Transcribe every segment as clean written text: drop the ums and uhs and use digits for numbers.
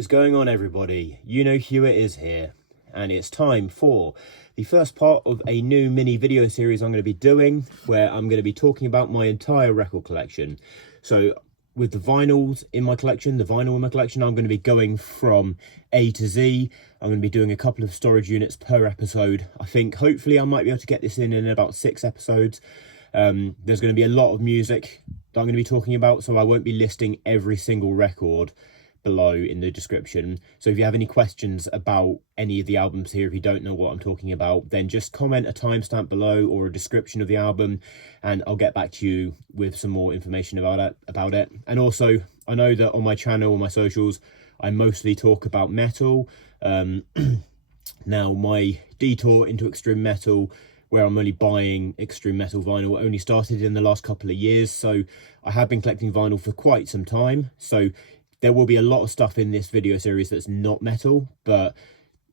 What's going on, everybody? You know Hewitt is here, and it's time for the first part of a new mini video series I'm going to be doing, where I'm going to be talking about my entire record collection. So with the vinyls in my collection, I'm going to be going from A to Z. I'm going to be doing a couple of storage units per episode. I think hopefully I might be able to get this in about 6 episodes. There's going to be a lot of music that I'm going to be talking about, so I won't be listing every single record below in the description. So if you have any questions about any of the albums here, if you don't know what I'm talking about, then just comment a timestamp below or a description of the album, and I'll get back to you with some more information about it. And also, I know that on my channel, on my socials, I mostly talk about metal. Now, my detour into extreme metal, where I'm only buying extreme metal vinyl, only started in the last couple of years. So I have been collecting vinyl for quite some time. So there will be a lot of stuff in this video series that's not metal, but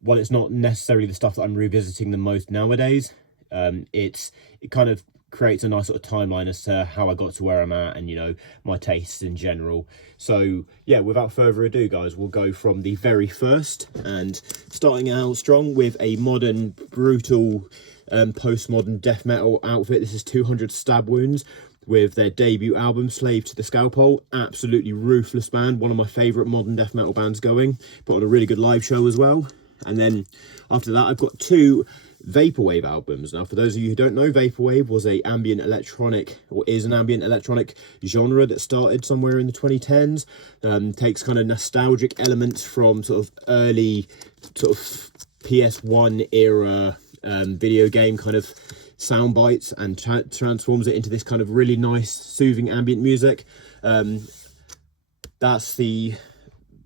while it's not necessarily the stuff that I'm revisiting the most nowadays, it kind of creates a nice sort of timeline as to how I got to where I'm at, and, you know, my tastes in general. So yeah, without further ado, guys, we'll go from the very first, and starting out strong with a modern, brutal, postmodern death metal outfit. This is 200 Stab Wounds, with their debut album, Slave to the Scalpel. Absolutely ruthless band, one of my favourite modern death metal bands going. Put on a really good live show as well. And then after that, I've got 2 Vaporwave albums. Now, for those of you who don't know, Vaporwave was a ambient electronic, or is an ambient electronic genre that started somewhere in the 2010s. Takes kind of nostalgic elements from sort of early sort of PS1 era video game kind of sound bites, and transforms it into this kind of really nice, soothing ambient music. That's the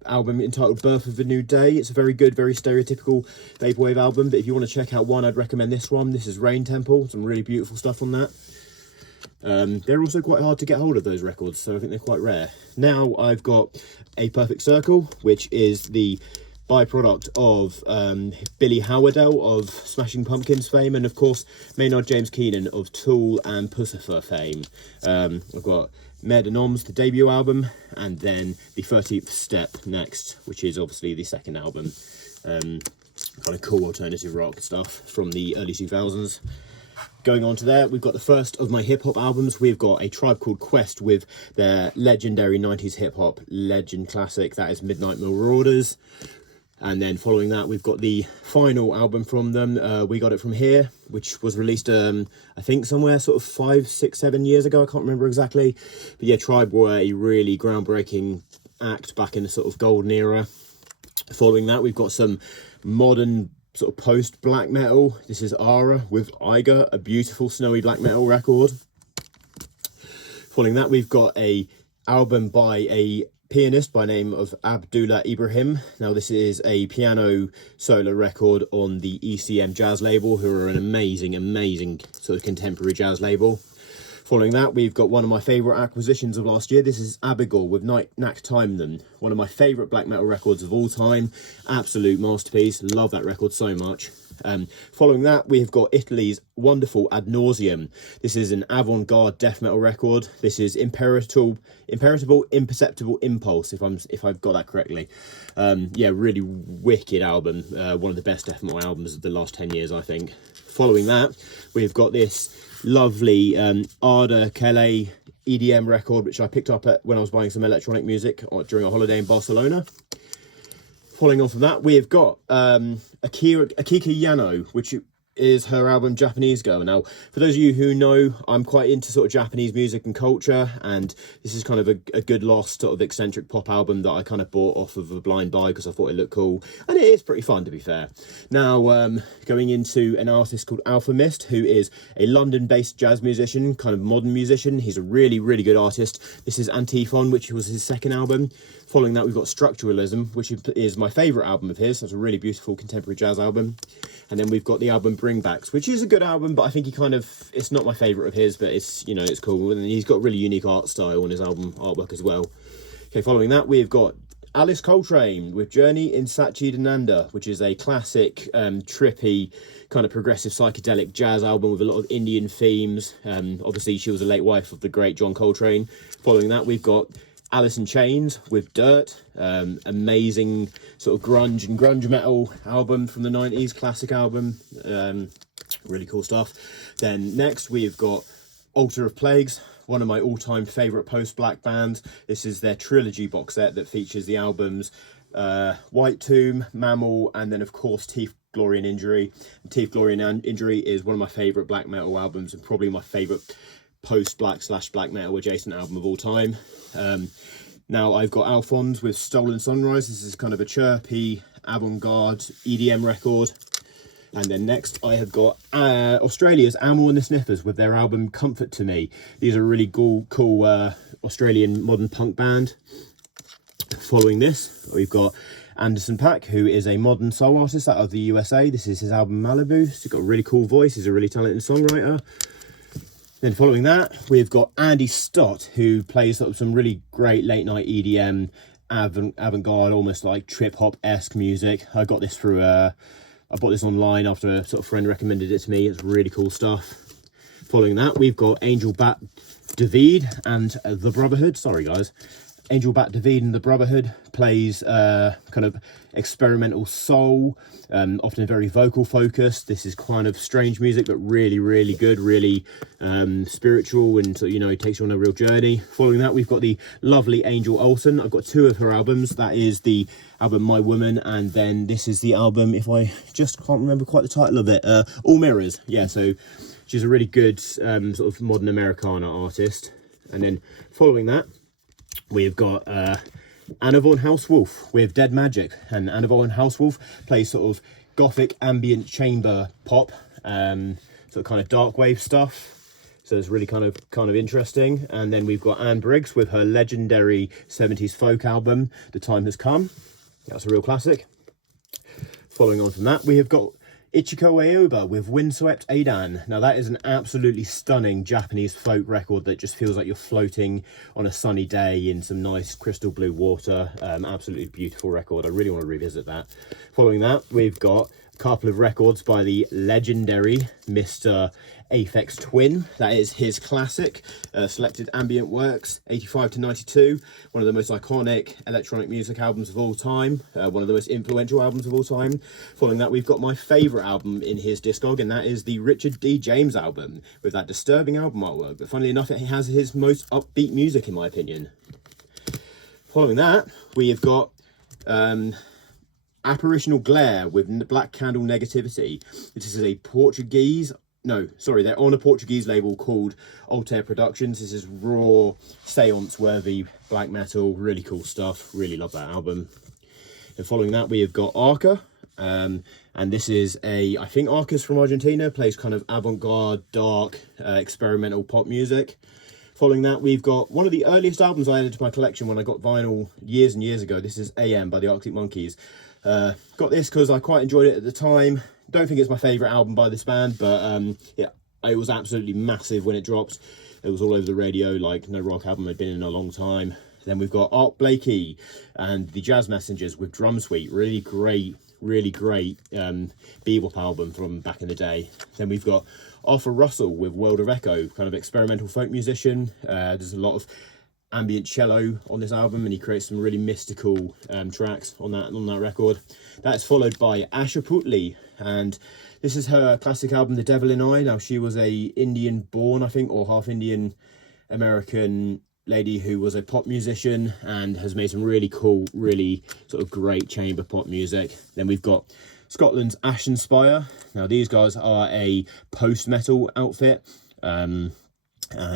album entitled Birth of a New Day. It's a very good, very stereotypical Vaporwave album, but if you want to check out one, I'd recommend this one. This is Rain Temple. Some really beautiful stuff on that. They're also quite hard to get hold of, those records, so I think they're quite rare. Now I've got A Perfect Circle, which is the byproduct of Billy Howardell of Smashing Pumpkins fame, and of course Maynard James Keenan of Tool and Pussifer fame. I've got Mer de Noms, the debut album, and then the 13th Step next, which is obviously the second album. Kind of cool alternative rock stuff from the early 2000s. Going on to there, we've got the first of my hip-hop albums. We've got A Tribe Called Quest with their legendary 90s hip-hop legend classic, that is Midnight Marauders. And then following that, we've got the final album from them, We Got It From Here, which was released, I think, somewhere sort of 5, 6, 7 years ago. I can't remember exactly. But yeah, Tribe were a really groundbreaking act back in the sort of golden era. Following that, we've got some modern sort of post-black metal. This is Ara with Iger, a beautiful snowy black metal record. Following that, we've got a album by a pianist by name of Abdullah Ibrahim. Now, this is a piano solo record on the ECM Jazz label, who are an amazing sort of contemporary jazz label. Following that, we've got one of my favourite acquisitions of last year. This is Abigail with Knack Time, one of my favourite black metal records of all time. Absolute masterpiece. Love that record so much. Following that, we've got Italy's wonderful Ad Nauseam. This is an avant-garde death metal record. This is Imperceptible Impulse, if I've got that correctly. Yeah, really wicked album. One of the best death metal albums of the last 10 years, I think. Following that, we've got this lovely Arda Kelly EDM record, which I picked up when I was buying some electronic music during a holiday in Barcelona. Following on from that, we've got Akira Yano, which is her album Japanese Girl. Now, for those of you who know, I'm quite into sort of Japanese music and culture, and this is kind of a good lost sort of eccentric pop album that I kind of bought off of a blind buy because I thought it looked cool, and it is pretty fun, to be fair. Now, going into an artist called Alpha Mist, who is a London-based jazz musician, kind of modern musician. He's a really good artist. This is Antiphon, which was his second album. Following that, we've got Structuralism, which is my favourite album of his. That's a really beautiful contemporary jazz album. And then we've got the album Bringbacks, which is a good album, but I think it's not my favourite of his, but it's, you know, it's cool. And he's got really unique art style on his album artwork as well. Okay, following that, we've got Alice Coltrane with Journey in Satchidananda, which is a classic, trippy, kind of progressive psychedelic jazz album with a lot of Indian themes. Obviously, she was a late wife of the great John Coltrane. Following that, we've got Alice in Chains with Dirt, amazing sort of grunge and grunge metal album from the 90s, classic album, really cool stuff. Then next we've got Altar of Plagues, one of my all-time favourite post-black bands. This is their trilogy box set that features the albums White Tomb, Mammal, and then of course Teeth, Glory and Injury. Teeth, Glory and Injury is one of my favourite black metal albums and probably my favourite post-black / black metal adjacent album of all time. Now I've got Alphonse with Stolen Sunrise. This is kind of a chirpy avant-garde EDM record. And then next I have got Australia's Amor and the Sniffers with their album Comfort to Me. These are a really cool Australian modern punk band. Following this, we've got Anderson .Paak, who is a modern soul artist out of the USA. This is his album Malibu. He's got a really cool voice. He's a really talented songwriter. Then following that, we've got Andy Stott, who plays sort of some really great late night EDM, avant-garde, almost like trip hop-esque music. I got this through I bought this online after a sort of friend recommended it to me. It's really cool stuff. Following that, we've got Angel Bat David and the Brotherhood. Sorry, guys. Angel Bat David and the Brotherhood plays kind of experimental soul, often very vocal focused. This is kind of strange music, but really, really good, really spiritual, and you know, takes you on a real journey. Following that, we've got the lovely Angel Olsen. I've got two of her albums. That is the album My Woman, and then this is the album, if I just can't remember quite the title of it, All Mirrors. Yeah, so she's a really good sort of modern Americana artist. And then following that, we've got Anna Von Housewolf with Dead Magic, and Anna Von Housewolf plays sort of gothic ambient chamber pop, sort of kind of dark wave stuff. So it's really kind of interesting. And then we've got Anne Briggs with her legendary 70s folk album, The Time Has Come. That's a real classic. Following on from that, we have got Ichiko Aoba with Windswept Aidan. Now that is an absolutely stunning Japanese folk record that just feels like you're floating on a sunny day in some nice crystal blue water. Absolutely beautiful record. I really want to revisit that. Following that, we've got a couple of records by the legendary Mr. Aphex Twin. That is his classic selected ambient works, 85 to 92, one of the most iconic electronic music albums of all time, one of the most influential albums of all time. Following that, we've got my favourite album in his discog, and that is the Richard D. James album with that disturbing album artwork, but funnily enough, it has his most upbeat music in my opinion. Following that, we have got Apparitional Glare with Black Candle Negativity. This is a they're on a Portuguese label called Altair Productions. This is raw, seance-worthy black metal, really cool stuff. Really love that album. And following that, we have got Arca, and this is I think Arca's from Argentina, plays kind of avant-garde, dark, experimental pop music. Following that, we've got one of the earliest albums I added to my collection when I got vinyl years and years ago. This is AM by the Arctic Monkeys. Got this because I quite enjoyed it at the time. Don't think it's my favourite album by this band, but yeah, it was absolutely massive when it dropped. It was all over the radio like no rock album had been in a long time. Then we've got Art Blakey and the Jazz Messengers with Drum Suite. Really great bebop album from back in the day. Then we've got Arthur Russell with World of Echo, kind of experimental folk musician. There's a lot of ambient cello on this album, and he creates some really mystical tracks on that record. That's followed by Asha Putley, and this is her classic album The Devil in I. Now she was a Indian born, I think, or half Indian American lady who was a pop musician and has made some really cool, really sort of great chamber pop music. Then we've got Scotland's Ashen Spire. Now these guys are a post-metal outfit, and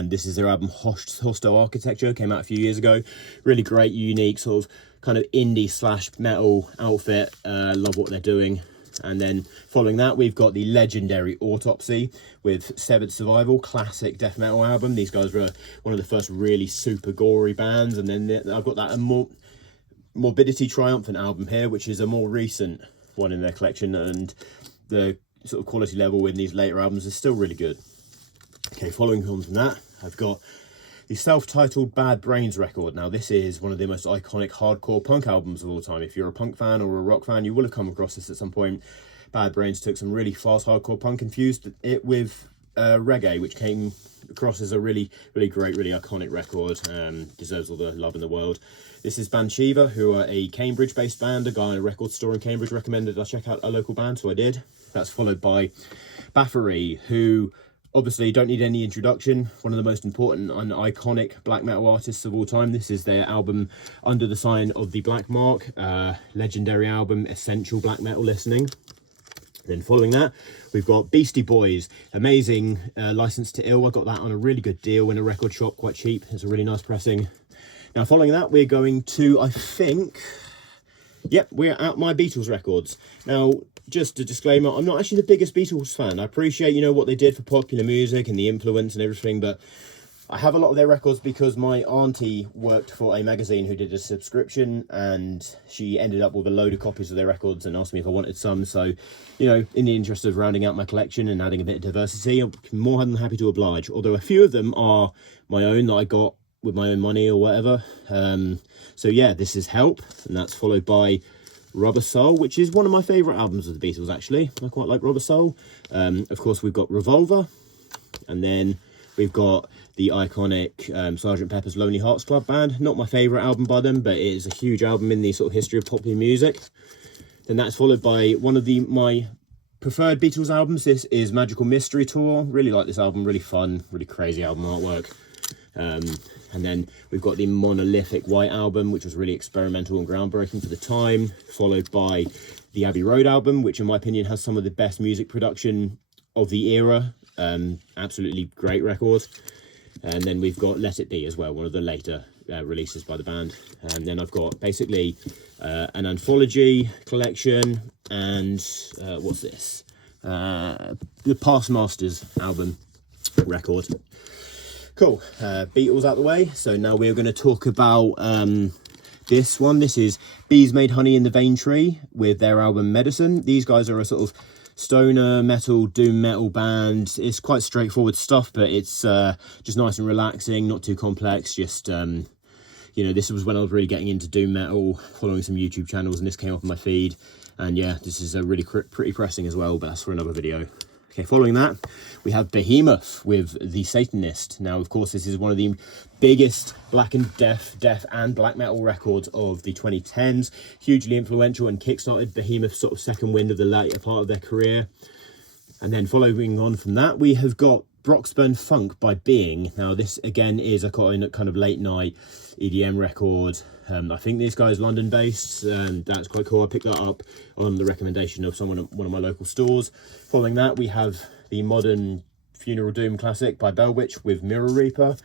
this is their album Hostile Architecture, came out a few years ago. Really great, unique, sort of kind of indie / metal outfit. Love what they're doing. And then following that, we've got the legendary Autopsy with Severed Survival, classic death metal album. These guys were one of the first really super gory bands. And then I've got that Morbidity Triumphant album here, which is a more recent one in their collection, and the sort of quality level in these later albums is still really good. Okay, following on from that, I've got the self-titled Bad Brains record. Now this is one of the most iconic hardcore punk albums of all time. If you're a punk fan or a rock fan, you will have come across this at some point. Bad Brains took some really fast hardcore punk, infused it with Reggae, which came across as a really great, really iconic record. Deserves all the love in the world. This is band Shiva, who are a Cambridge-based band. A guy in a record store in Cambridge recommended I check out a local band, so I did. That's followed by Bathory, who obviously don't need any introduction. One of the most important and iconic black metal artists of all time. This is their album Under the Sign of the Black Mark, legendary album, essential black metal listening. Then following that, we've got Beastie Boys, amazing License to Ill. I got that on a really good deal in a record shop, quite cheap. It's a really nice pressing. Now following that, we're going to, I think, yep, we're at my Beatles records. Now, just a disclaimer, I'm not actually the biggest Beatles fan. I appreciate, you know, what they did for popular music and the influence and everything, but I have a lot of their records because my auntie worked for a magazine who did a subscription, and she ended up with a load of copies of their records and asked me if I wanted some. So, you know, in the interest of rounding out my collection and adding a bit of diversity, I'm more than happy to oblige. Although a few of them are my own that I got with my own money or whatever. So yeah, this is Help, and that's followed by Rubber Soul, which is one of my favourite albums of the Beatles, actually. I quite like Rubber Soul. Of course, we've got Revolver, and then we've got the iconic Sgt. Pepper's Lonely Hearts Club Band. Not my favourite album by them, but it is a huge album in the sort of history of popular music. Then that's followed by one of my preferred Beatles albums. This is Magical Mystery Tour. Really like this album, really fun, really crazy album artwork. And then we've got the monolithic White Album, which was really experimental and groundbreaking for the time, followed by the Abbey Road album, which in my opinion has some of the best music production of the era. Absolutely great record. And then we've got Let It Be as well, one of the later releases by the band. And then I've got basically an anthology collection and what's this? The Past Masters album record. Cool, Beatles out the way. So now we're going to talk about this one. This is Bees Made Honey in the Vein Tree with their album Medicine. These guys are a sort of stoner metal, doom metal band. It's quite straightforward stuff, but it's just nice and relaxing, not too complex. Just, you know, this was when I was really getting into doom metal, following some YouTube channels, and this came up on my feed. And yeah, this is a really pretty pressing as well, but that's for another video. Okay, following that, we have Behemoth with The Satanist. Now, of course, this is one of the biggest black and death and black metal records of the 2010s. Hugely influential and kickstarted Behemoth's sort of second wind of the later part of their career. And then following on from that, we have got Broxburn Funk by Being. Now, this, again, is a kind of late night EDM record. I think this guy's London-based, and that's quite cool. I picked that up on the recommendation of someone at one of my local stores. Following that, we have the modern Funeral Doom classic by Bellwitch with Mirror Reaper.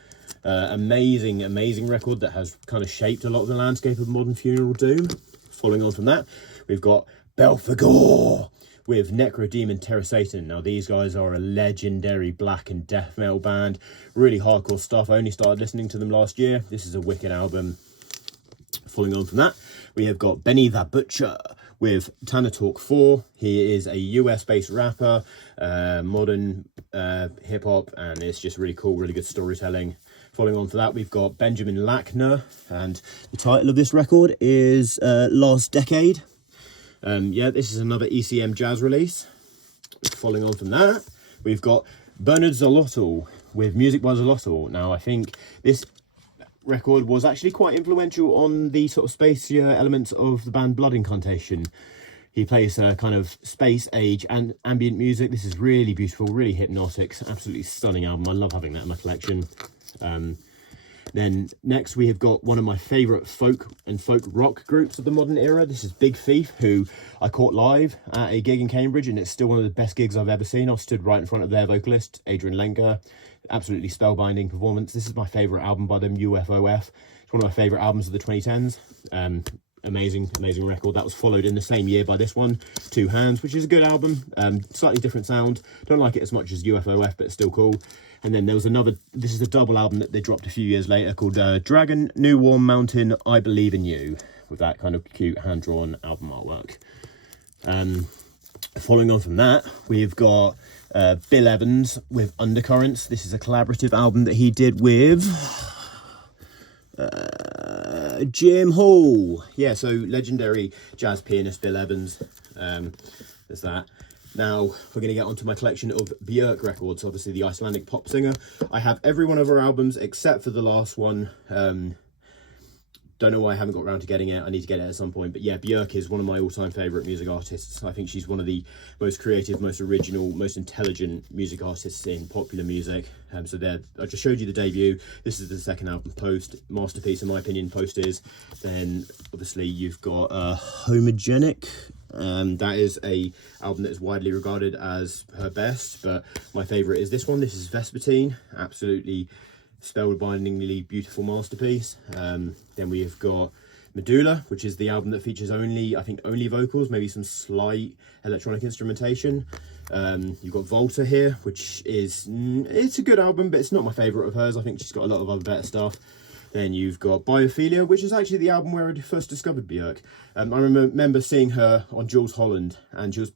Amazing record that has kind of shaped a lot of the landscape of modern Funeral Doom. Following on from that, we've got Belphegor with Necrodemon Terror Satan. Now, these guys are a legendary black and death metal band. Really hardcore stuff. I only started listening to them last year. This is a wicked album. Following on from that, we have got Benny the Butcher with Tanner Talk 4. He is a US-based rapper, modern hip-hop, and it's just really cool, really good storytelling. Following on for that, we've got Benjamin Lackner, and the title of this record is Last Decade. Yeah, this is another ECM jazz release. Following on from that, we've got Bernard Zolotl with Music by Zolotl. Now, I think this record was actually quite influential on the sort of spacier elements of the band Blood Incantation. He plays kind of space age and ambient music. This is really beautiful, really hypnotic, absolutely stunning album. I love having that in my collection. Then next we have got one of my favourite folk and folk rock groups of the modern era. This is Big Thief, who I caught live at a gig in Cambridge, and it's still one of the best gigs I've ever seen. I stood right in front of their vocalist, Adrian Lenker. Absolutely spellbinding performance. This is my favourite album by them, UFOF. It's one of my favourite albums of the 2010s. Amazing record. That was followed in the same year by this one, Two Hands, which is a good album. Slightly different sound. Don't like it as much as UFOF, but it's still cool. And then there was another, this is a double album that they dropped a few years later called Dragon, New Warm Mountain, I Believe in You, with that kind of cute hand-drawn album artwork. Following on from that, we've got Bill Evans with Undercurrents. This is a collaborative album that he did with Jim Hall. Yeah, so legendary jazz pianist Bill Evans. There's that. Now we're going to get onto my collection of Björk records, obviously the Icelandic pop singer. I have every one of her albums except for the last one. Don't know why I haven't got around to getting it. I need to get it at some point. But yeah, Björk is one of my all-time favourite music artists. I think she's one of the most creative, most original, most intelligent music artists in popular music. So there, I just showed you the debut. This is the second album, Post. Masterpiece, in my opinion, Post is. Then, obviously, you've got Homogenic. That is a album that is widely regarded as her best. But my favourite is this one. This is Vespertine. Absolutely spellbindingly beautiful masterpiece. Then we've got Medulla, which is the album that features only vocals, maybe some slight electronic instrumentation. You've got Volta here, which is it's a good album, but it's not my favorite of hers. I think she's got a lot of other better stuff. Then you've got Biophilia, which is actually the album where I first discovered Björk. I remember seeing her on Jules Holland, and she was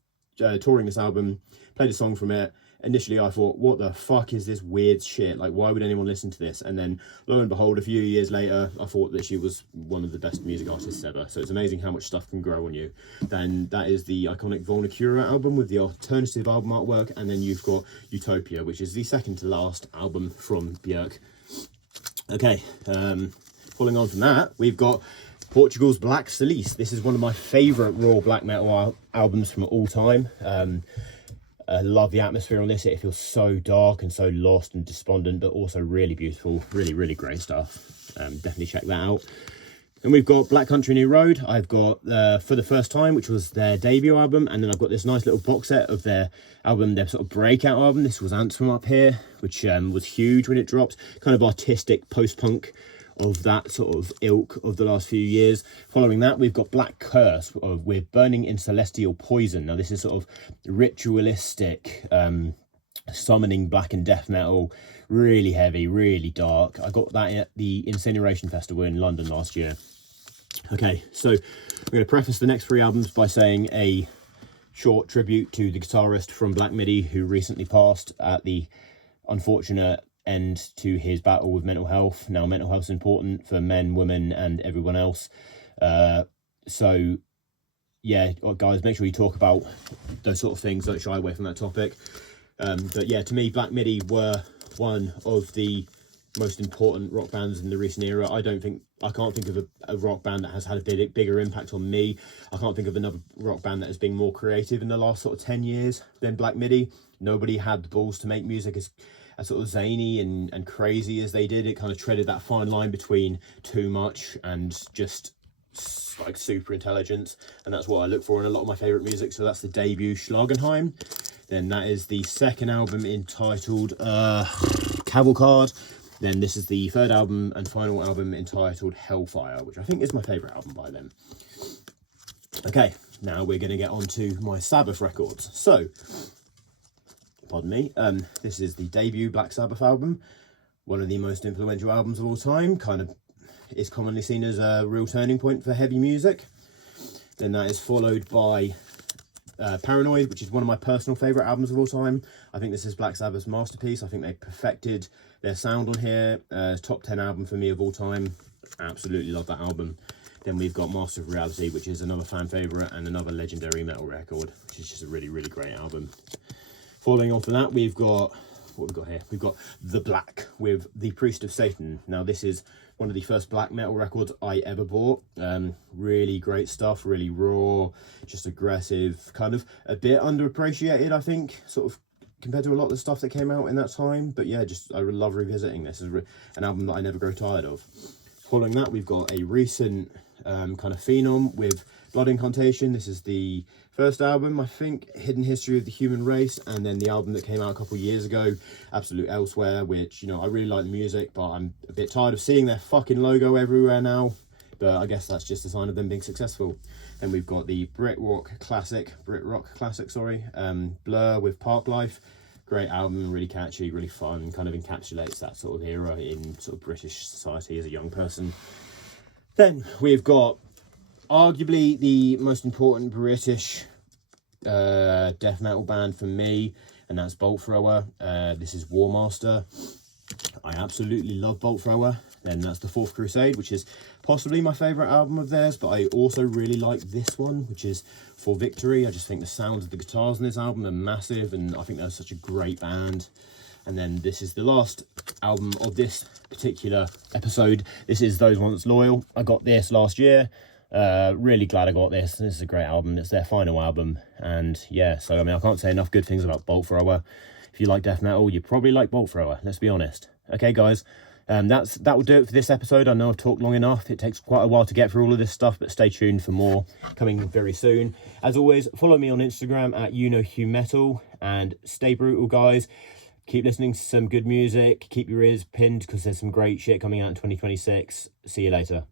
touring this album, played a song from it. Initially, I thought, what the fuck is this weird shit? Like, why would anyone listen to this? And then, lo and behold, a few years later, I thought that she was one of the best music artists ever. So it's amazing how much stuff can grow on you. Then that is the iconic Volnacura album with the alternative album artwork. And then you've got Utopia, which is the second to last album from Björk. Okay, following on from that, we've got Portugal's Black Celice. This is one of my favourite raw black metal albums from all time. I love the atmosphere on this. It feels so dark and so lost and despondent, but also really beautiful. Really, really great stuff. Definitely check that out. And we've got Black Country New Road. I've got For the First Time, which was their debut album. And then I've got this nice little box set of their album, their sort of breakout album. This was Anthem up here, which was huge when it dropped. Kind of artistic post-punk of that sort of ilk of the last few years. Following that, we've got Black Curse with Burning in Celestial Poison. Now, this is sort of ritualistic, summoning black and death metal, really heavy, really dark. I got that at the Incineration Festival in London last year. Okay, so I'm going to preface the next three albums by saying a short tribute to the guitarist from Black Midi who recently passed at the unfortunate end to his battle with mental health. Now, mental health is important for men, women, and everyone else. So, yeah, guys, make sure you talk about those sort of things. Don't shy away from that topic. But yeah, to me, Black Midi were one of the most important rock bands in the recent era. I can't think of a rock band that has had a bigger impact on me. I can't think of another rock band that has been more creative in the last sort of 10 years than Black Midi. Nobody had the balls to make music as sort of zany and crazy as they did. It kind of treaded that fine line between too much and just like super intelligence, and that's what I look for in a lot of my favorite music. So that's the debut, Schlagenheim. Then that is the second album, entitled Cavalcade. Then this is the third album and final album, entitled Hellfire, which I think is my favorite album by them. Okay, now we're going to get on to my Sabbath records. So pardon me, this is the debut Black Sabbath album, one of the most influential albums of all time, kind of is commonly seen as a real turning point for heavy music. Then that is followed by Paranoid, which is one of my personal favourite albums of all time. I think this is Black Sabbath's masterpiece. I think they perfected their sound on here. Top 10 album for me of all time. Absolutely love that album. Then we've got Master of Reality, which is another fan favourite and another legendary metal record, which is just a really, really great album. Following on from that, we've got, what we've got here? We've got The Black with The Priest of Satan. Now, this is one of the first black metal records I ever bought. Really great stuff, really raw, just aggressive, kind of a bit underappreciated, I think, sort of compared to a lot of the stuff that came out in that time. But yeah, just I love revisiting this. It's an album that I never grow tired of. Following that, we've got a recent kind of phenom with Blood Incantation. This is the first album, I think, Hidden History of the Human Race, and then the album that came out a couple of years ago, Absolute Elsewhere, which, you know, I really like the music, but I'm a bit tired of seeing their fucking logo everywhere now. But I guess that's just a sign of them being successful. Then we've got the Brit rock classic, Blur with Park Life. Great album, really catchy, really fun, kind of encapsulates that sort of era in sort of British society as a young person. Then we've got arguably the most important British death metal band for me, and that's Bolt Thrower. This is War Master. I absolutely love Bolt Thrower. Then that's the Fourth Crusade, which is possibly my favourite album of theirs, but I also really like this one, which is For Victory. I just think the sounds of the guitars in this album are massive, and I think they're such a great band. And then this is the last album of this particular episode. This is Those Once Loyal. I got this last year. Really glad I got this. This is a great album. It's their final album. And yeah, so I mean, I can't say enough good things about Bolt Thrower. If you like death metal, you probably like Bolt Thrower. Let's be honest. Okay, guys. That will do it for this episode. I know I've talked long enough. It takes quite a while to get through all of this stuff, but stay tuned for more coming very soon. As always, follow me on Instagram at YouKnowHughMetal, and stay brutal, guys. Keep listening to some good music. Keep your ears pinned because there's some great shit coming out in 2026. See you later.